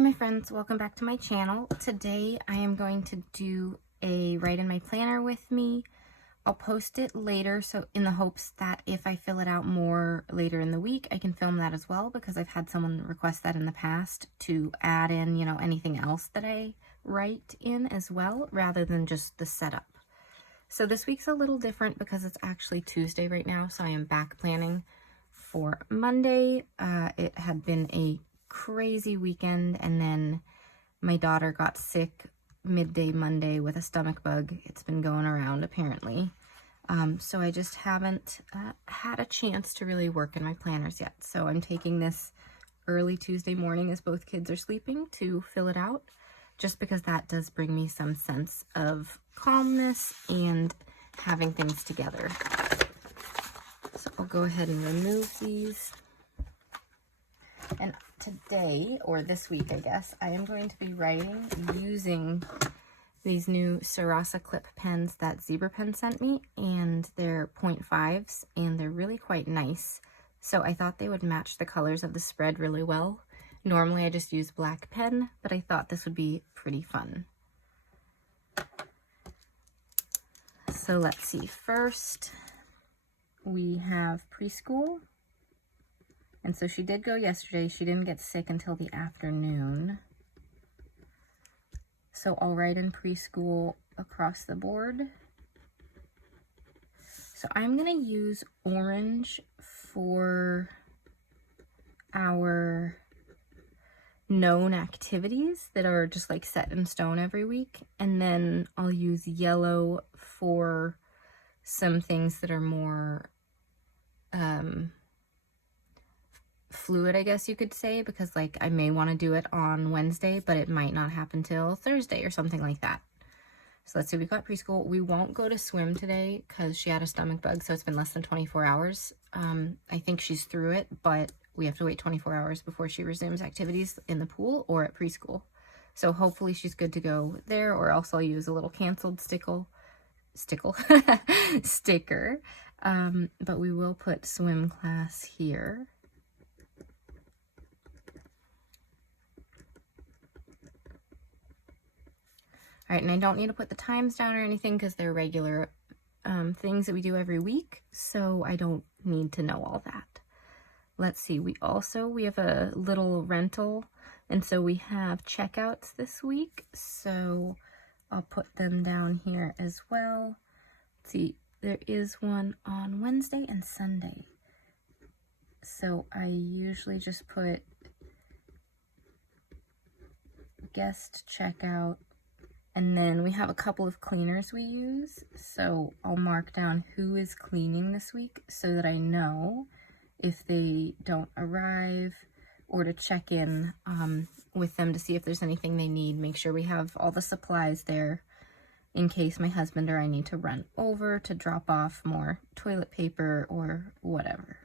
my friends, welcome back to my channel. Today I am going to do a write in my planner with me. I'll post it later, so in the hopes that if I fill it out more later in the week, I can film that as well, because I've had someone request that in the past to add in, you know, anything else that I write in as well, rather than just the setup. So this week's a little different because it's actually Tuesday right now, so I am back planning for Monday. It had been a crazy weekend, and then my daughter got sick midday Monday with a stomach bug. It's been going around apparently. So I just haven't had a chance to really work in my planners yet. So I'm taking this early Tuesday morning as both kids are sleeping to fill it out, just because that does bring me some sense of calmness and having things together. So I'll go ahead and remove these. And today, or this week I guess, I am going to be writing using these new Sarasa clip pens that Zebra Pen sent me, and they're 0.5s and they're really quite nice. So I thought they would match the colors of the spread really well. Normally I just use black pen, but I thought this would be pretty fun. So let's see, first we have preschool. And so she did go yesterday. She didn't get sick until the afternoon. So I'll write in preschool across the board. So I'm going to use orange for our known activities that are just like set in stone every week. And then I'll use yellow for some things that are more fluid, I guess you could say, because like I may want to do it on Wednesday, but it might not happen till Thursday or something like that. So let's see, we got preschool. We won't go to swim today because she had a stomach bug, so it's been less than 24 hours. I think she's through it, but we have to wait 24 hours before she resumes activities in the pool or at preschool. So hopefully she's good to go there, or else I'll use a little canceled sticker. But we will put swim class here. All right, and I don't need to put the times down or anything because they're regular things that we do every week, so I don't need to know all that. Let's see, we have a little rental, and so we have checkouts this week, so I'll put them down here as well. Let's see, there is one on Wednesday and Sunday, so I usually just put guest checkout. And then we have a couple of cleaners we use, so I'll mark down who is cleaning this week so that I know if they don't arrive, or to check in with them to see if there's anything they need. Make sure we have all the supplies there in case my husband or I need to run over to drop off more toilet paper or whatever.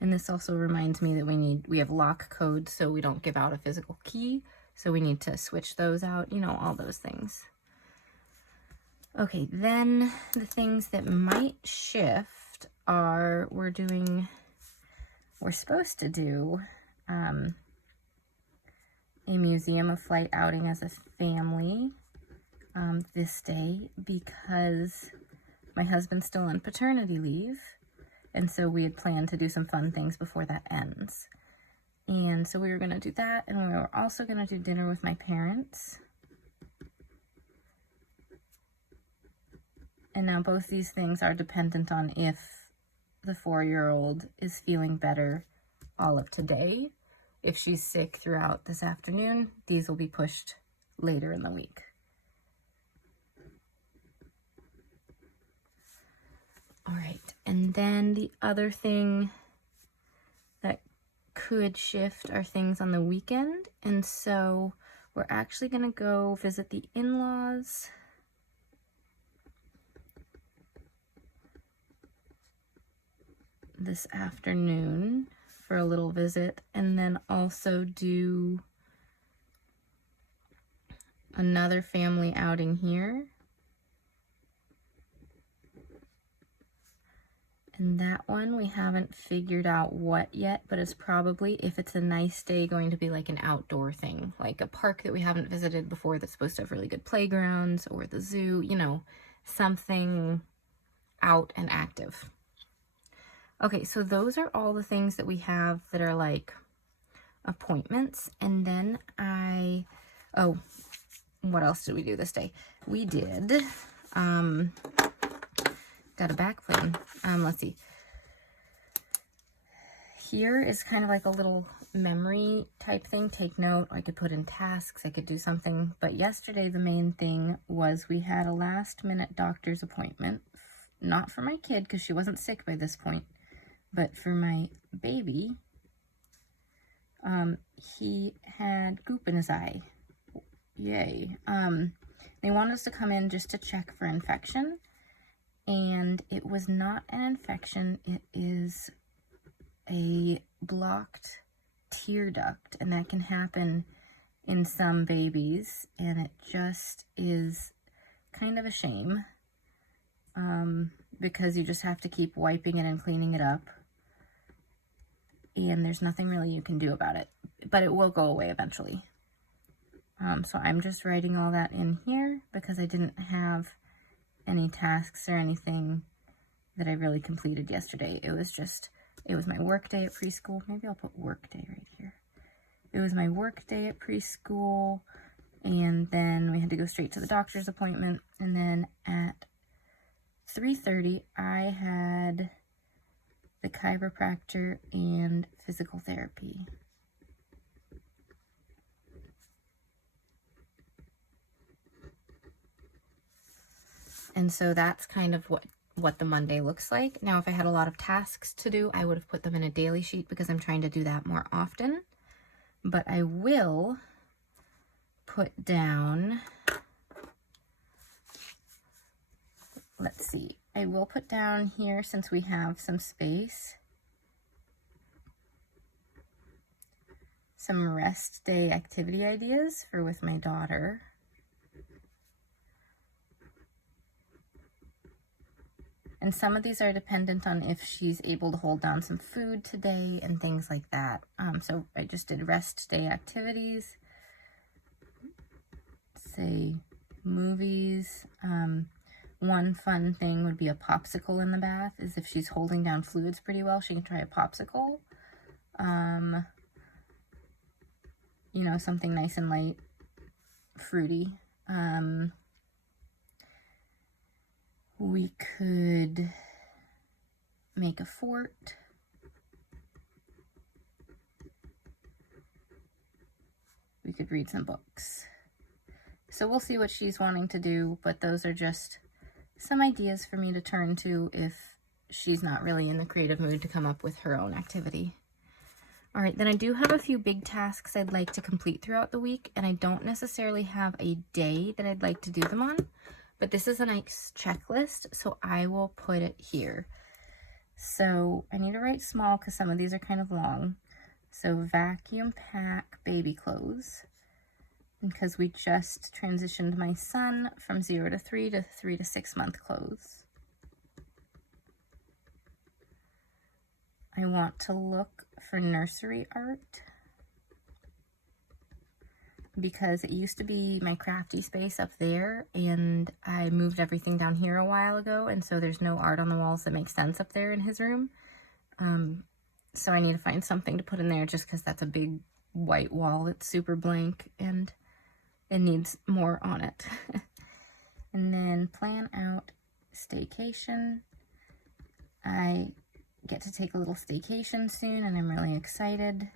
And this also reminds me that we have lock codes, so we don't give out a physical key. So we need to switch those out, you know, all those things. Okay, then the things that might shift are we're supposed to do a Museum of Flight outing as a family this day, because my husband's still on paternity leave. And so we had planned to do some fun things before that ends. And so we were going to do that, and we were also going to do dinner with my parents. And now both these things are dependent on if the 4-year-old is feeling better all of today. If she's sick throughout this afternoon, these will be pushed later in the week. All right, and then the other thing that could shift are things on the weekend. And so we're actually going to go visit the in-laws this afternoon for a little visit, and then also do another family outing here. And that one we haven't figured out what yet, but it's probably, if it's a nice day, going to be like an outdoor thing, like a park that we haven't visited before that's supposed to have really good playgrounds, or the zoo, you know, something out and active. Okay, so those are all the things that we have that are like appointments. And then oh, what else did we do this day? We did, got a back plan. Let's see. Here is kind of like a little memory type thing. Take note. I could put in tasks. I could do something. But yesterday, the main thing was we had a last minute doctor's appointment. Not for my kid, because she wasn't sick by this point, but for my baby. He had goop in his eye. Yay. They wanted us to come in just to check for infection. And it was not an infection. It is a blocked tear duct, and that can happen in some babies, and it just is kind of a shame, because you just have to keep wiping it and cleaning it up, and there's nothing really you can do about it, but it will go away eventually. So I'm just writing all that in here because I didn't have any tasks or anything that I really completed yesterday. It was my work day at preschool. Maybe I'll put work day right here. It was my work day at preschool, and then we had to go straight to the doctor's appointment, and then at 3:30 I had the chiropractor and physical therapy. And so that's kind of what the Monday looks like. Now, if I had a lot of tasks to do, I would have put them in a daily sheet because I'm trying to do that more often. But I will put down, let's see, I will put down here, since we have some space, some rest day activity ideas for with my daughter. And some of these are dependent on if she's able to hold down some food today and things like that. So I just did rest day activities. Say movies. One fun thing would be a popsicle in the bath, is if she's holding down fluids pretty well, she can try a popsicle. You know, something nice and light, fruity. We could make a fort. We could read some books. So we'll see what she's wanting to do, but those are just some ideas for me to turn to if she's not really in the creative mood to come up with her own activity. All right, then I do have a few big tasks I'd like to complete throughout the week, and I don't necessarily have a day that I'd like to do them on. But this is a nice checklist, so I will put it here. So I need to write small because some of these are kind of long. So vacuum pack baby clothes, because we just transitioned my son from 0 to 3 to 3 to 6 month clothes. I want to look for nursery art, because it used to be my crafty space up there, and I moved everything down here a while ago, and so there's no art on the walls that makes sense up there in his room. So I need to find something to put in there, just because that's a big white wall that's super blank and it needs more on it. And then plan out staycation. I get to take a little staycation soon, and I'm really excited,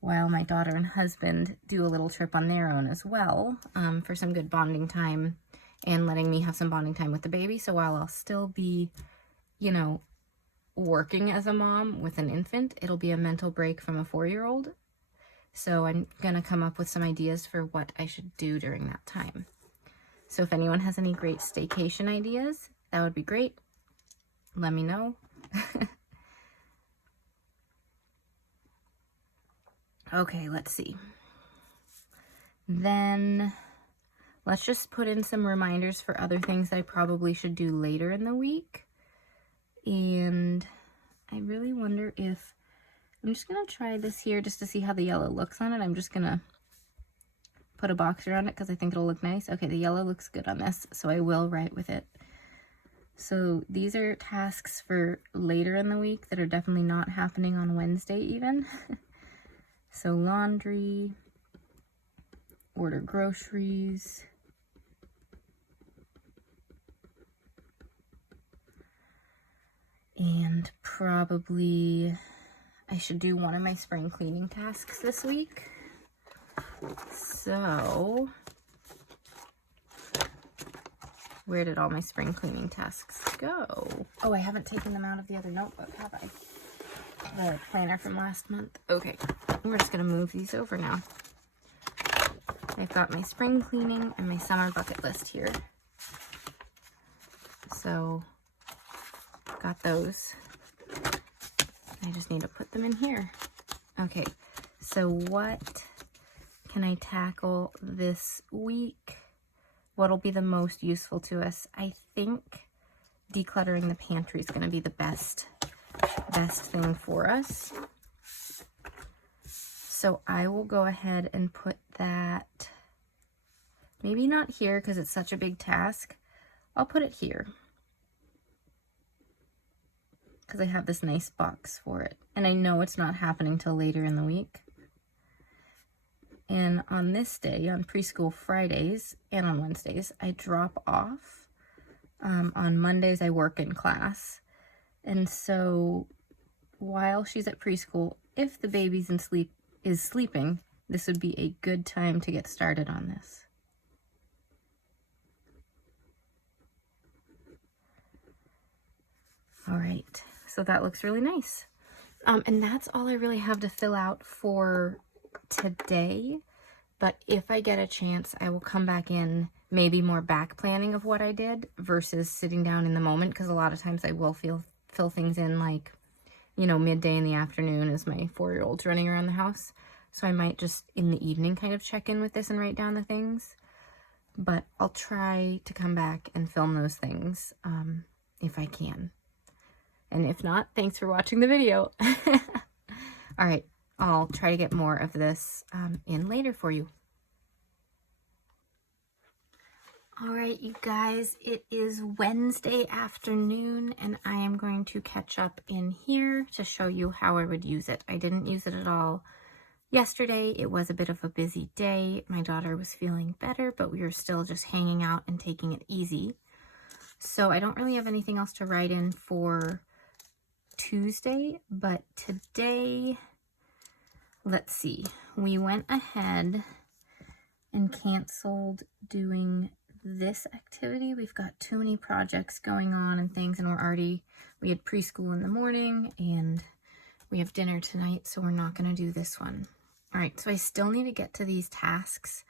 while my daughter and husband do a little trip on their own as well, for some good bonding time and letting me have some bonding time with the baby. So while I'll still be, you know, working as a mom with an infant, it'll be a mental break from a 4-year-old. So I'm going to come up with some ideas for what I should do during that time. So if anyone has any great staycation ideas, that would be great. Let me know. Okay, let's see. Then let's just put in some reminders for other things that I probably should do later in the week. And I really wonder if, I'm just going to try this here just to see how the yellow looks on it. I'm just going to put a box around it because I think it'll look nice. Okay, the yellow looks good on this, so I will write with it. So these are tasks for later in the week that are definitely not happening on Wednesday even. So laundry, order groceries, and probably I should do one of my spring cleaning tasks this week. So where did all my spring cleaning tasks go? Oh, I haven't taken them out of the other notebook, have I? The planner from last month. Okay, we're just gonna move these over now. I've got my spring cleaning and my summer bucket list here. So, got those. I just need to put them in here. Okay, so what can I tackle this week? What'll be the most useful to us? I think decluttering the pantry is going to be the best thing for us. So I will go ahead and put that, maybe not here because it's such a big task. I'll put it here because I have this nice box for it. And I know it's not happening till later in the week. And on this day, on preschool Fridays and on Wednesdays, I drop off. On Mondays, I work in class. And so while she's at preschool, if the baby's is sleeping, this would be a good time to get started on this. All right, so that looks really nice. And that's all I really have to fill out for today. But if I get a chance, I will come back in maybe more back planning of what I did versus sitting down in the moment, because a lot of times I will fill things in like, you know, midday in the afternoon as my 4-year-old's running around the house. So I might just in the evening kind of check in with this and write down the things. But I'll try to come back and film those things if I can. And if not, thanks for watching the video. All right, I'll try to get more of this in later for you. All right, you guys, it is Wednesday afternoon, and I am going to catch up in here to show you how I would use it. I didn't use it at all yesterday. It was a bit of a busy day. My daughter was feeling better, but we were still just hanging out and taking it easy. So I don't really have anything else to write in for Tuesday, but today, let's see, we went ahead and canceled doing this activity. We've got too many projects going on and things, and we had preschool in the morning and we have dinner tonight, so we're not going to do this one. All right, so I still need to get to these tasks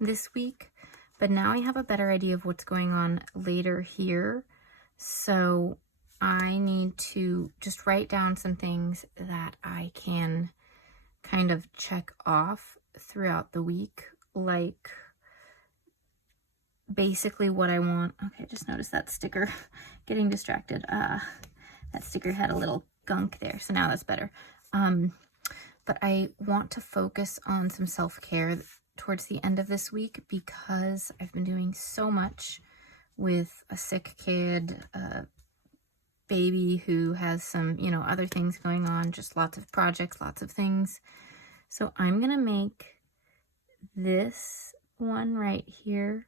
this week, but now I have a better idea of what's going on later here. So I need to just write down some things that I can kind of check off throughout the week, like basically what I want. Okay, I just noticed that sticker getting distracted. That sticker had a little gunk there, so now that's better. But I want to focus on some self-care towards the end of this week because I've been doing so much with a sick kid, baby who has some, you know, other things going on, just lots of projects, lots of things. So I'm going to make this one right here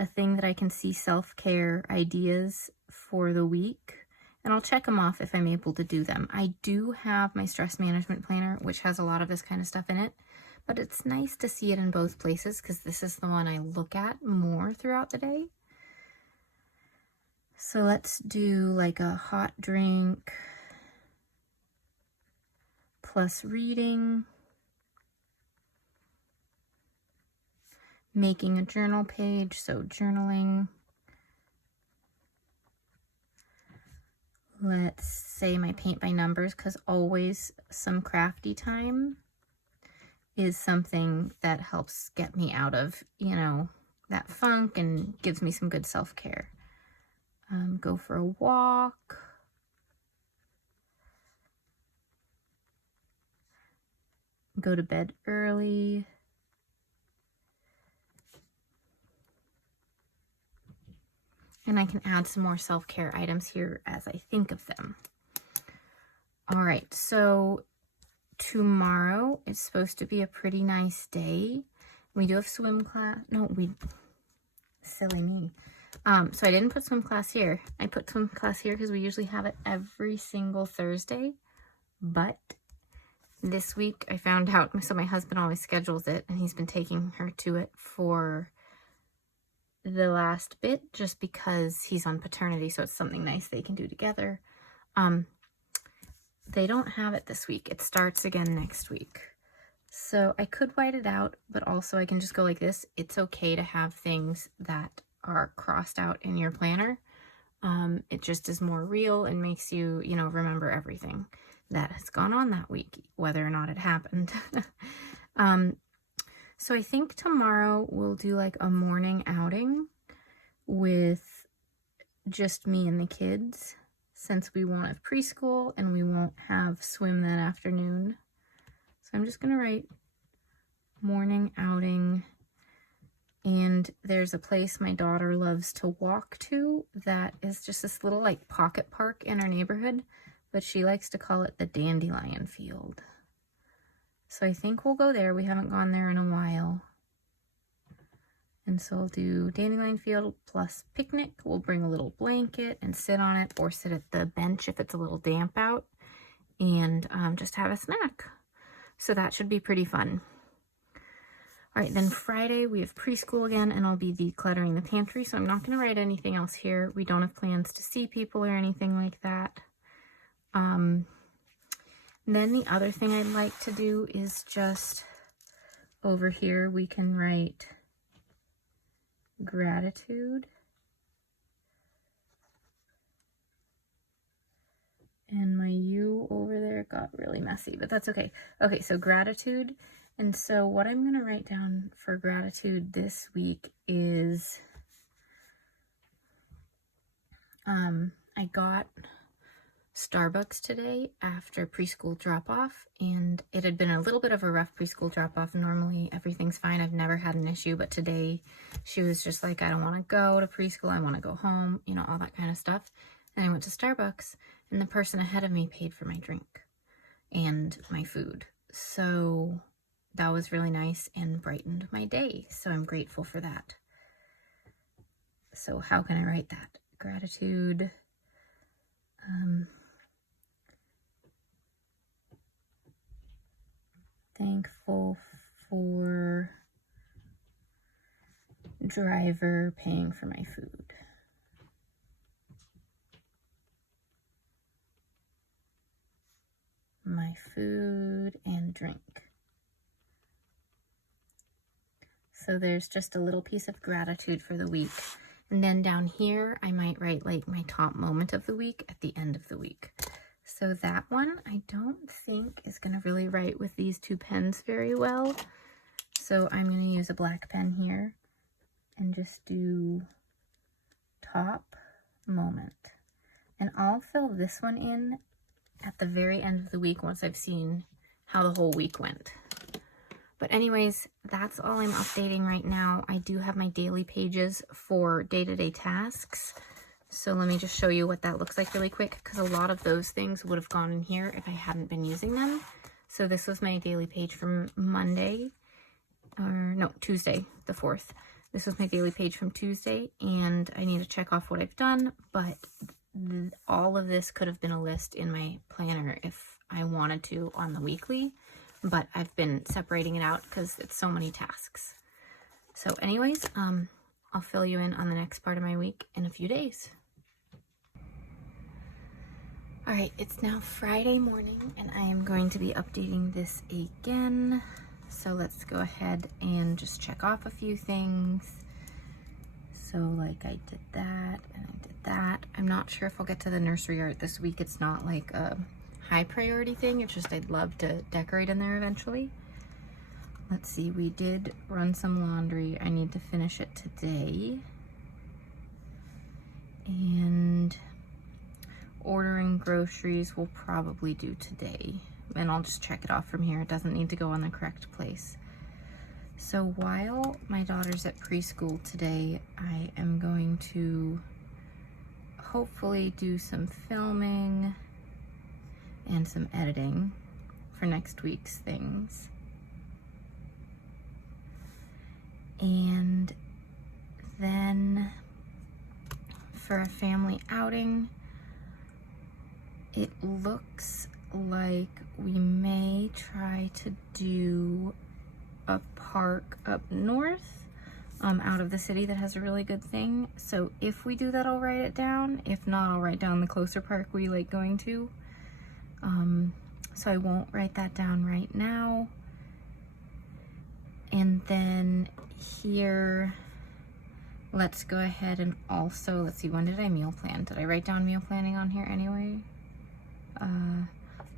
a thing that I can see self-care ideas for the week, and I'll check them off if I'm able to do them. I do have my stress management planner, which has a lot of this kind of stuff in it, but it's nice to see it in both places because this is the one I look at more throughout the day. So let's do like a hot drink plus reading, making a journal page, so journaling. Let's say my paint by numbers, because always some crafty time is something that helps get me out of, you know, that funk and gives me some good self-care. Go for a walk. go to bed early. And I can add some more self-care items here as I think of them. All right, so tomorrow is supposed to be a pretty nice day. We do have swim class. No, silly me. So I didn't put swim class here. I put swim class here because we usually have it every single Thursday. But this week I found out, so my husband always schedules it, and he's been taking her to it for the last bit just because he's on paternity, so it's something nice they can do together. They don't have it this week. It starts again next week. So I could white it out, but also I can just go like this. It's okay to have things that are crossed out in your planner. It just is more real and makes you, remember everything that has gone on that week, whether or not it happened. So I think tomorrow we'll do like a morning outing with just me and the kids, since we won't have preschool and we won't have swim that afternoon. So I'm just gonna write morning outing. And there's a place my daughter loves to walk to that is just this little like pocket park in our neighborhood, but she likes to call it the Dandelion Field. So I think we'll go there. We haven't gone there in a while. And so we'll do Dandelion Field plus picnic. We'll bring a little blanket and sit on it, or sit at the bench if it's a little damp out, and just have a snack. So that should be pretty fun. All right, then Friday we have preschool again, and I'll be decluttering the pantry, so I'm not going to write anything else here. We don't have plans to see people or anything like that. Then the other thing I'd like to do is just over here we can write gratitude. And my U over there got really messy, but that's okay. Okay, so gratitude. And so what I'm going to write down for gratitude this week is I got Starbucks today after preschool drop-off, and it had been a little bit of a rough preschool drop-off. Normally everything's fine. I've never had an issue, but today she was just like, I don't want to go to preschool. I want to go home, all that kind of stuff. And I went to Starbucks, and the person ahead of me paid for my drink and my food. So that was really nice and brightened my day. So I'm grateful for that. So how can I write that? Gratitude. Thankful for driver paying for my food. My food and drink. So there's just a little piece of gratitude for the week. And then down here, I might write like my top moment of the week at the end of the week. So that one, I don't think is going to really write with these two pens very well. So I'm going to use a black pen here and just do top moment. And I'll fill this one in at the very end of the week once I've seen how the whole week went. But anyways, that's all I'm updating right now. I do have my daily pages for day-to-day tasks. So let me just show you what that looks like really quick, because a lot of those things would have gone in here if I hadn't been using them. So this was my daily page from Tuesday, the 4th. This was my daily page from Tuesday, and I need to check off what I've done, but all of this could have been a list in my planner if I wanted to on the weekly, but I've been separating it out because it's so many tasks. So anyways, I'll fill you in on the next part of my week in a few days. All right, it's now Friday morning, and I am going to be updating this again. So let's go ahead and just check off a few things. So like I did that and I did that. I'm not sure if I'll get to the nursery art this week. It's not like a high priority thing. It's just I'd love to decorate in there eventually. Let's see, we did run some laundry. I need to finish it today. And ordering groceries we'll probably do today. and I'll just check it off from here. It doesn't need to go on the correct place. So while my daughter's at preschool today, I am going to hopefully do some filming and some editing for next week's things. And then for a family outing, it looks like we may try to do a park up north out of the city that has a really good thing. So if we do that, I'll write it down. If not, I'll write down the closer park we like going to. So I won't write that down right now. And then here, let's go ahead and also, let's see, when did I meal plan? Did I write down meal planning on here anyway?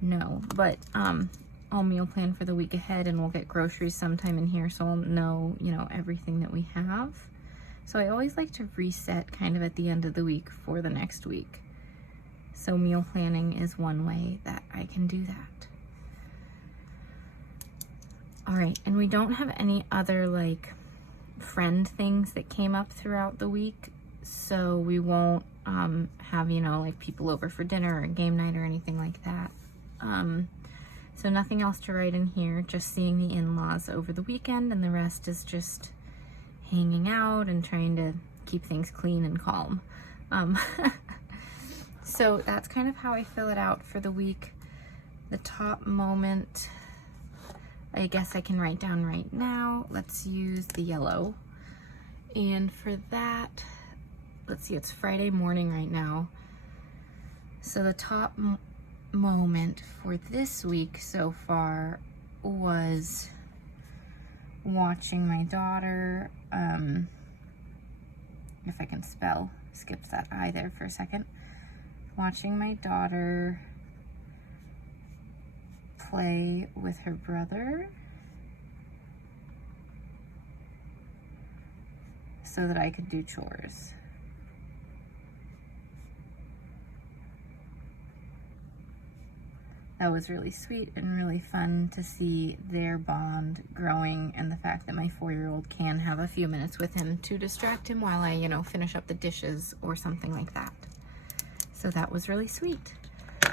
No, but I'll meal plan for the week ahead, and we'll get groceries sometime in here, so I'll know, you know, everything that we have. So I always like to reset kind of at the end of the week for the next week. So meal planning is one way that I can do that. All right, and we don't have any other like friend things that came up throughout the week, so we won't have, you know, like people over for dinner or game night or anything like that. So nothing else to write in here, just seeing the in-laws over the weekend, and the rest is just hanging out and trying to keep things clean and calm. So that's kind of how I fill it out for the week. The top moment, I guess I can write down right now. Let's use the yellow. And for that, let's see, it's Friday morning right now. So the top moment for this week so far was watching my daughter, if I can spell, skips that I there for a second. Watching my daughter play with her brother so that I could do chores. That was really sweet and really fun to see their bond growing, and the fact that my 4-year-old can have a few minutes with him to distract him while I, you know, finish up the dishes or something like that. So that was really sweet.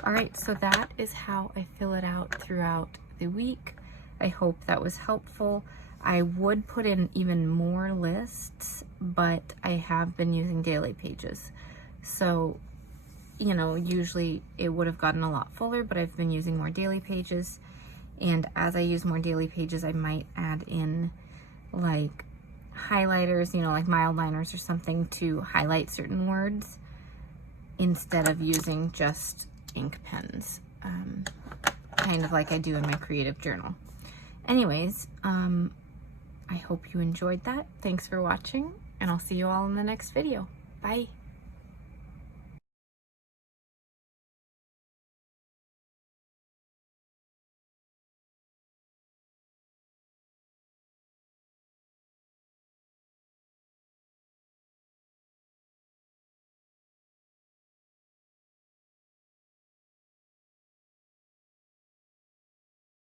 All right, so that is how I fill it out throughout the week. I hope that was helpful. I would put in even more lists, but I have been using daily pages. So, you know, usually it would have gotten a lot fuller, but I've been using more daily pages. And as I use more daily pages, I might add in like highlighters, you know, like mild liners or something to highlight certain words instead of using just ink pens, kind of like I do in my creative journal. Anyways, I hope you enjoyed that. Thanks for watching, and I'll see you all in the next video. Bye.